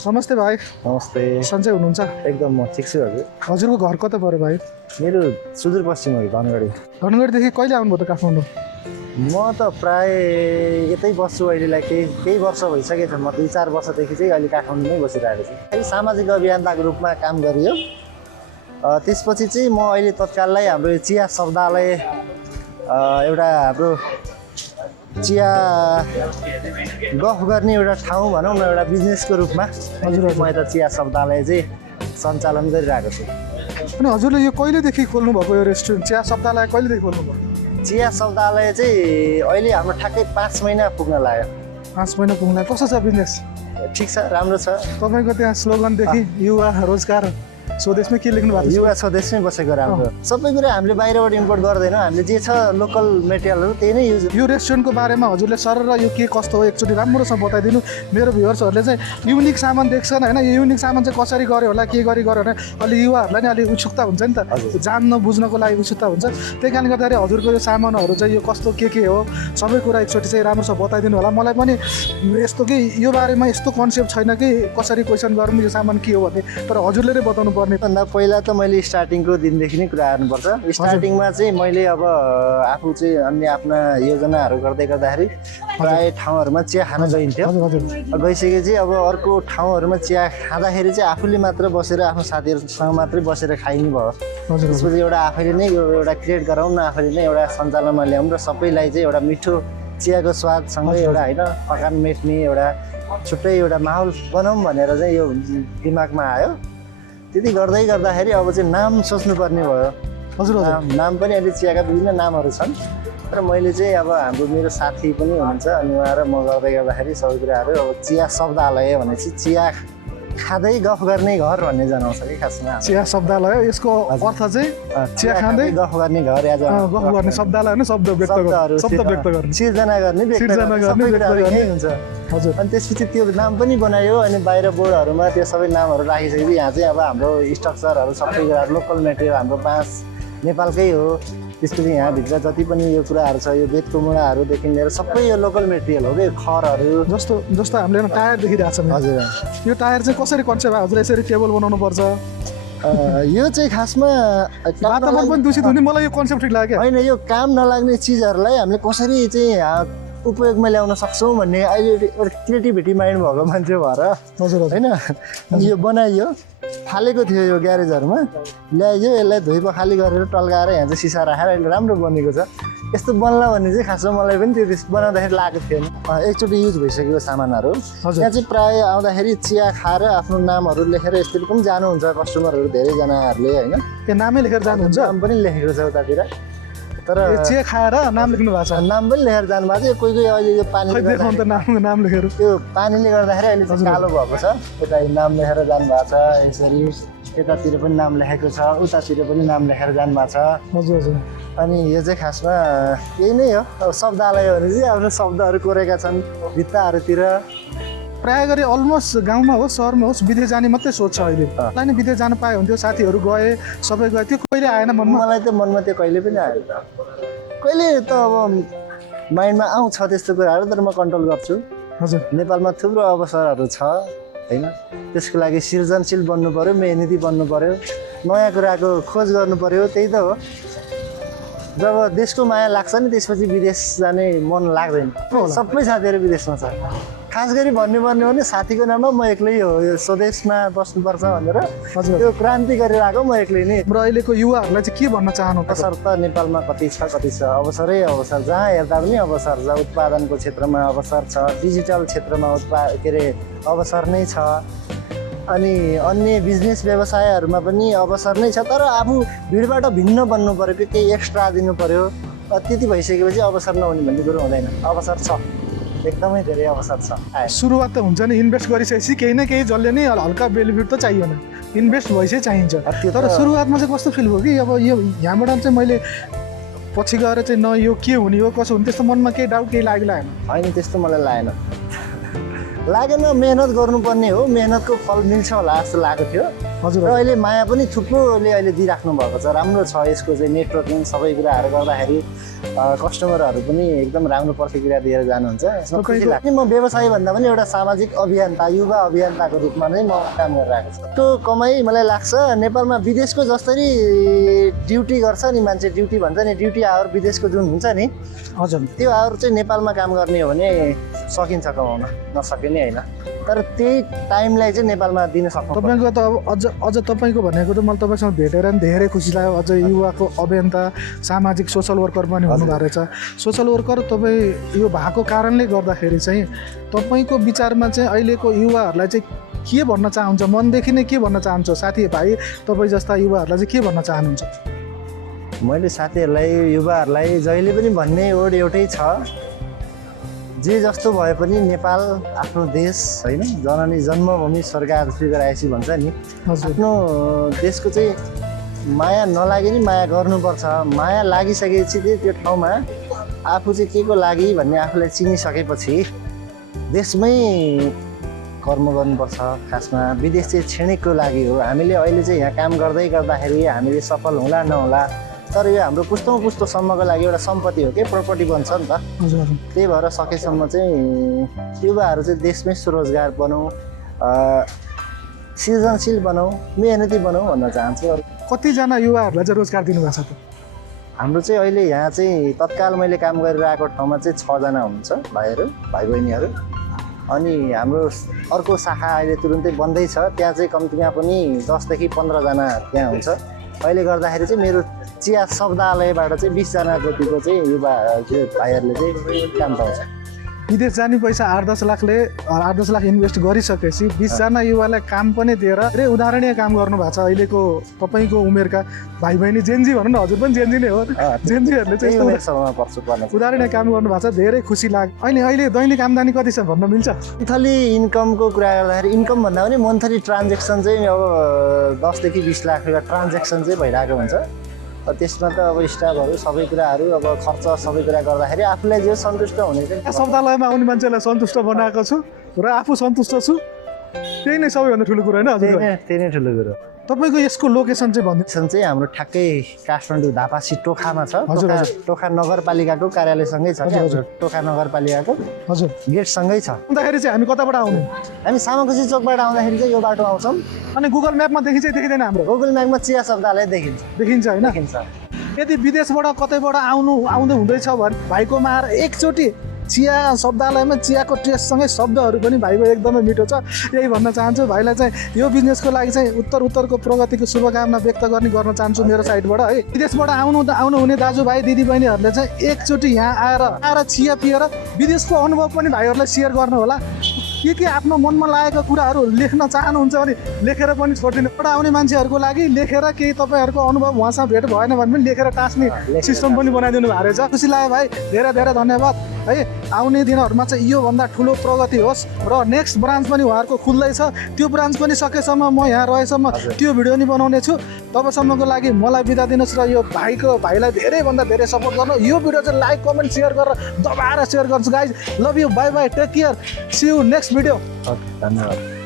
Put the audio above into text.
नमस्ते भाइ। नमस्ते। सन्चै हुनुहुन्छ? एकदम म ठिक छु हजुर। हजुरको घर कता पर्यो भाइ? मेरो सुदूरपश्चिम हो धनगढी। धनगढीदेखि कहिले आउनुभयो त काठमाडौँ? म त प्राय यतै बस्छु अहिलेलाई केही वर्ष भइसकेछ। म 2-4 वर्षदेखि चाहिँ अहिले काठमाडौँमै बसिरहेको छु। अहिले सामाजिक अभियन्ताको रूपमा काम गरियो। त्यसपछि चाहिँ म अहिले तत्काललाई हाम्रो चिया शब्दालय एउटा हाम्रो चिया गफ गर्ने एउटा ठाउँ भनौँ न, एउटा बिजनेसको रूपमा म यता चिया शब्दालय चाहिँ सञ्चालन गरिरहेको छु। अनि हजुरले यो कहिलेदेखि खोल्नु भएको यो रेस्टुरेन्ट चिया शब्दालय कहिलेदेखि खोल्नु भयो? चिया शब्दालय चाहिँ अहिले हाम्रो ठ्याक्कै 5 महिना पुग्न लाग्यो। 5 महिना पुग्न लाग्यो। कस्तो छ बिजनेस? ठिक छ, राम्रो छ। तपाईँको त्यहाँ स्लोगनदेखि युवा रोजगार स्वदेशमै के लेख्नु भएको छ? युवा स्वदेशमै बसेको राम्रो। सबै कुरा हामीले बाहिरबाट इम्पोर्ट गर्दैनौँ। हामीले जे छ लोकल मेटेरियलहरू त्यही नै युज। यो रेस्टुरेन्टको बारेमा हजुरले सर र यो के कस्तो हो एकचोटि राम्रोसँग बताइदिनु। मेरो भ्युअर्सहरूले चाहिँ युनिक सामान देख्छन् होइन, यो युनिक सामान चाहिँ कसरी गर्यो होला, के गरी गर्यो भने अलि युवाहरूलाई नि अलिक उत्सुकता हुन्छ नि त, जान्न बुझ्नको लागि उत्सुकता हुन्छ। त्यही कारणले गर्दाखेरि हजुरको यो सामानहरू चाहिँ यो कस्तो के हो सबै कुरा एकचोटि चाहिँ राम्रोसँग बताइदिनु होला। मलाई पनि यस्तो कि यो बारेमा यस्तो कन्सेप्ट छैन कि कसरी क्वेसन गर्नु यो सामान के हो भन्ने, तर हजुरले नै बताउनु पर्ने। भन्दा पहिला त मैले स्टार्टिङको दिनदेखि नै कुरा गर्नुपर्छ। स्टार्टिङमा चाहिँ मैले अब आफू चाहिँ अन्य आफ्ना योजनाहरू गर्दाखेरि प्राय ठाउँहरूमा चिया खान गइन्थ्यो। गइसकेपछि अब अर्को ठाउँहरूमा चिया खाँदाखेरि चाहिँ आफूले मात्र बसेर आफ्नो साथीहरूसँग मात्रै बसेर खाइने भयो। त्यसपछि एउटा आफैले नै एउटा क्रिएट गराउँ न, आफैले नै एउटा सञ्चालनमा ल्याउँ र सबैलाई चाहिँ एउटा मिठो चियाको स्वादसँगै एउटा होइन पकान मेट्ने एउटा छुट्टै एउटा माहौल बनाऊँ भनेर चाहिँ यो दिमागमा आयो। त्यति गर्दाखेरि अब चाहिँ नाम सोच्नुपर्ने भयो। हजुर नाम पनि अहिले चियाका विभिन्न नामहरू छन्, र मैले चाहिँ अब हाम्रो मेरो साथी पनि हुनुहुन्छ अनि उहाँ र म गर्दाखेरि सबै कुराहरू अब चिया शब्दालय भनेपछि चिया खाँदै गफ गर्ने घर भन्ने जनाउँछ कि खासमा। चिया शब्दालय यसको अर्थ चाहिँ चिया खाँदै गफ गर्ने घर या गफ गर्ने शब्दालय होइन, शब्द व्यक्त गर्ने सिर्जना गर्ने हुन्छ। हजुर। अनि त्यसपछि त्यो नाम पनि बनायो अनि बाहिर बोर्डहरूमा त्यो सबै नामहरू राखिसकेपछि यहाँ चाहिँ अब हाम्रो स्ट्रक्चरहरू सबै कुराहरू लोकल मेटेरियल हाम्रो बाँस नेपालकै हो। त्यसपछि यहाँभित्र जति पनि यो कुराहरू छ यो बेतको मुढाहरूदेखि लिएर सबै यो लोकल मेटेरियल हो कि खरहरू जस्तो हामीले टायर देखिरहेको छ। हजुर। यो टायर चाहिँ कसरी कन्सेप्ट भयो हजुर? यसरी टेबल बनाउनु पर्छ? यो चाहिँ खासमा वातावरण पनि दूषित हुने, मलाई यो कन्सेप्ट ठिक लाग्यो। होइन, यो काम नलाग्ने चिजहरूलाई हामीले कसरी चाहिँ उपयोगमा ल्याउन सक्छौँ भन्ने अहिले एउटा क्रिएटिभिटी माइन्ड भएको मान्छे भएर होइन यो बनाइयो। फालेको थियो यो ग्यारेजहरूमा, ल्याइयो, यसलाई धोइ पखाली गरेर टल्काएर यहाँ चाहिँ सिसा राखेर अहिले राम्रो बनेको छ। यस्तो बन्ला भन्ने चाहिँ खासमा मलाई पनि त्यो बनाउँदाखेरि लागेको थिएन। एकचोटि युज भइसकेको सामानहरू यहाँ चाहिँ प्राय आउँदाखेरि चिया खाएर आफ्नो नामहरू लेखेर यसरी पनि जानुहुन्छ कस्टमरहरू धेरैजनाहरूले होइन। त्यो नामै लेखेर जानुहुन्छ? नाम पनि लेखेको छ उतातिर, तर चिया खाएर नाम लेख्नु भएको छ? नाम पनि लेखेर जानुभएको छ। कोही अहिले यो पानीले नाम लेखेर त्यो पानीले गर्दाखेरि अहिले चाहिँ कालो भएको छ। यता नाम लेखेर जानुभएको छ, यसरी यतातिर पनि नाम लेखेको छ, उतातिर पनि नाम लेखेर जानुभएको छ। हजुर हजुर। अनि यो चाहिँ खासमा यही नै हो। अब शब्दालय भने चाहिँ आफ्नो शब्दहरू कोरेका छन् भित्ताहरूतिर। प्राय गरी अलमोस्ट गाउँमा होस् सहरमा होस् विदेश जाने मात्रै सोच छ अहिले। मलाई नि विदेश जानु पाए हुन्थ्यो, साथीहरू गए सबै गए, त्यो कहिले आएन मनमा? मलाई त मनमा त्यो कहिले पनि आयो। कहिले त अब माइन्डमा आउँछ त्यस्तो कुराहरू, तर म कन्ट्रोल गर्छु। हजुर। नेपालमा थुप्रो अवसरहरू छ होइन, त्यसको लागि सृजनशील बन्नु पऱ्यो, मेहनती बन्नु पऱ्यो, नयाँ कुराको खोज गर्नु पऱ्यो। त्यही त हो। जब देशको माया लाग्छ नि त्यसपछि विदेश जाने मन लाग्दैन। सबै साथीहरू विदेशमा छ। खास गरी भन्नुपर्ने हो भने साथीको नाममा म एक्लै हो यो स्वदेशमा बस्नुपर्छ भनेर त्यो क्रान्ति गरेर आएको म एक्लै नै। र अहिलेको युवाहरूलाई चाहिँ के भन्न चाहनु? अवसर त नेपालमा कति छ अवसरै अवसर, जहाँ हेर्दा पनि अवसर छ। उत्पादनको क्षेत्रमा अवसर छ, डिजिटल क्षेत्रमा अवसर नै छ, अनि अन्य बिजनेस व्यवसायहरूमा पनि अवसर नै छ। तर आफू भिडबाट भिन्न बन्नु पऱ्यो, केही एक्स्ट्रा दिनु पऱ्यो। त्यति भइसकेपछि अवसर नहुने भन्ने कुरो हुँदैन। अवसर छ, एकदमै धेरै अवसर छ। सुरुवात त हुन्छ नि, इन्भेस्ट गरिसकेपछि केही न केही जसले नै हल्का बेनिफिट त चाहिएन, इन्भेस्ट भइसक्यो चाहिन्छ। तर सुरुवातमा चाहिँ कस्तो फिल भयो कि अब यो यहाँबाट चाहिँ मैले पछि गएर चाहिँ न यो के हुने हो कसो हुने त्यस्तो मनमा केही डाउट केही लागेन? होइन, त्यस्तो मलाई लागेन। मेहनत गर्नुपर्ने हो, मेहनतको फल मिल्छ होला जस्तो लागेको थियो। हजुर, र अहिले माया पनि थुप्रोले अहिले दिइराख्नु भएको छ। राम्रो छ यसको चाहिँ नेटवर्किङ सबै कुराहरू गर्दाखेरि कस्टमरहरू पनि एकदम राम्रो प्रतिक्रिया दिएर जानुहुन्छ। यसमा खुसी लाग्छ। म व्यवसाय भन्दा पनि एउटा सामाजिक अभियन्ता, युवा अभियन्ताको रूपमा नै म काम गरिरहेको छु। त्यो कमाइ मलाई लाग्छ नेपालमा विदेशको जसरी ड्युटी गर्छ नि मान्छे, ड्युटी भन्छ नि, ड्युटी आवर विदेशको जुन हुन्छ नि, हजुर, त्यो आवर चाहिँ नेपालमा काम गर्ने हो भने सकिन्छ कमाउन, नसकिने होइन। तर त्यही टाइमलाई चाहिँ नेपालमा दिन सक्नु। तपाईँको त अब अझ तपाईँको भनेको त मैले तपाईँसँग भेटेर नि धेरै खुसी लाग्यो। अझ युवाको अभियन्ता, सामाजिक सोसल वर्कर पनि हुनुभएको रहेछ। सोसल वर्कर तपाईँ यो भएको कारणले गर्दाखेरि चाहिँ तपाईँको विचारमा चाहिँ अहिलेको युवाहरूलाई चाहिँ के भन्न चाहनुहुन्छ? मनदेखि नै के भन्न चाहन्छ? साथीभाइ तपाईँ जस्ता युवाहरूलाई चाहिँ के भन्न चाहनुहुन्छ? मैले साथीहरूलाई, युवाहरूलाई जहिले पनि भन्ने वर्ड एउटै छ, जे जस्तो भए पनि नेपाल आफ्नो देश होइन, जननी जन्मभूमि स्वर्गआदि गराएपछि भन्छ नि, आफ्नो देशको चाहिँ माया नलागे नि माया गर्नुपर्छ। माया लागिसकेपछि चाहिँ त्यो ठाउँमा आफू चाहिँ के को लागि भन्ने आफूलाई चिनिसकेपछि देशमै कर्म गर्नुपर्छ। खासमा विदेश चाहिँ क्षणिकको लागि हो। हामीले अहिले चाहिँ यहाँ काम गर्दै गर्दाखेरि हामीले सफल होला नहोला, तर यो हाम्रो पुस्तौँ पुस्तोसम्मको लागि एउटा सम्पत्ति हो कि प्रपर्टी बन्छ नि त। त्यही भएर सकेसम्म चाहिँ युवाहरू चाहिँ देशमै स्वरोजगार बनाऊ, सृजनशील बनाऊ, मेहनती बनाऊ भन्न चाहन्छु। कतिजना युवाहरूलाई चाहिँ रोजगार दिनुभएको छ त? हाम्रो चाहिँ अहिले यहाँ चाहिँ तत्काल मैले काम गरिरहेको ठाउँमा चाहिँ 6 जना हुनुहुन्छ भाइहरू, भाइ बहिनीहरू। अनि हाम्रो अर्को शाखा अहिले तुरुन्तै बन्दैछ, त्यहाँ चाहिँ कम्तीमा पनि 10 देखि 15 जना त्यहाँ हुन्छ। अहिले गर्दाखेरि चाहिँ मेरो चिया शब्दालयबाट चाहिँ 20 जना जतिको चाहिँ युवा भाइहरूले चाहिँ काम पाउँछ। विदेश जाने पैसा 8-10 लाख इन्भेस्ट गरिसकेपछि 20 जना युवालाई काम पनि दिएर धेरै उदाहरणीय काम गर्नुभएको छ। अहिलेको तपाईँको उमेरका भाइ बहिनी जेन्जी भनौँ न, हजुर पनि जेन्जी नै हो, जेन्जीहरूले चाहिँ उदाहरणीय काम गर्नुभएको छ। धेरै खुसी लाग्यो। अहिले दैनिक आम्दानी कति छ भन्न मिल्छ? मन्थली इन्कमको कुरा गर्दाखेरि इन्कम भन्दा पनि मन्थली ट्रान्जेक्सन चाहिँ अब 10 देखि 20 लाख रुपियाँ ट्रान्जेक्सन चाहिँ भइरहेको हुन्छ। त्यसमा त अब स्टाफहरू सबै कुराहरू अब खर्च सबै कुरा गर्दाखेरि आफूलाई जे सन्तुष्ट हुने चाहिँ शब्दालयमा आउने मान्छेलाई सन्तुष्ट बनाएको छु र आफू सन्तुष्ट छु। त्यही नै सबैभन्दा ठुलो कुरा होइन हजुर? त्यही नै ठुलो कुरो। तपाईँको यसको लोकेसन चाहिँ भनिदिनु। चाहिँ हाम्रो ठ्याक्कै काठमाडौँ धापासी टोखामा छ। टोखा नगरपालिकाको कार्यालयसँगै छ। हजुर, टोखा नगरपालिकाको हजुर गेटसँगै छ। आउँदाखेरि चाहिँ हामी कताबाट आउने? हामी सामाकोशी चोकबाट आउँदाखेरि चाहिँ यो बाटो आउँछौँ। अनि गुगल म्यापमा देखिँदैन? हाम्रो गुगल म्यापमा चिया शब्दालय देखिन्छ होइन? देखिन्छ। यदि विदेशबाट कतैबाट आउँदै हुँदैछ भने भाइकोमा आएर एकचोटि चिया शब्दालयमा चियाको टेस्टसँगै शब्दहरू पनि भाइको एकदमै मिठो छ। यही भन्न चाहन्छु भाइलाई चाहिँ यो बिजनेसको लागि चाहिँ उत्तरको प्रगतिको शुभकामना व्यक्त गर्न चाहन्छु मेरो साइडबाट है। विदेशबाट आउनुहुने दाजुभाइ दिदीबहिनीहरूले चाहिँ एकचोटि यहाँ आएर चिया पिएर विदेशको अनुभव पनि भाइहरूलाई सेयर गर्नु होला। के आफ्नो मनमा लागेको कुराहरू लेख्न चाहनुहुन्छ भने लेखेर पनि छोडिदिनु। आउने मान्छेहरूको लागि लेखेर केही तपाईँहरूको अनुभव उहाँसँग भेट भएन भने पनि लेखेर टाँस्ने सिस्टम पनि बनाइदिनु भएको रहेछ। खुसी लाग्यो भाइ, धेरै धेरै धन्यवाद है। आउने दिनहरूमा चाहिँ योभन्दा ठुलो प्रगति होस् र नेक्स्ट ब्रान्च पनि उहाँहरूको खुल्दैछ। त्यो ब्रान्च पनि सकेसम्म म यहाँ रहेसम्म त्यो भिडियो नि बनाउने छु। तबसम्मको लागि मलाई बिदा दिनुहोस् र यो भाइलाई धेरैभन्दा धेरै सपोर्ट गर्नु। यो भिडियो चाहिँ लाइक कमेन्ट सेयर गरेर दबाएर सेयर गर्छु guys. Love you, bye bye, take care, see you next video. धन्यवाद।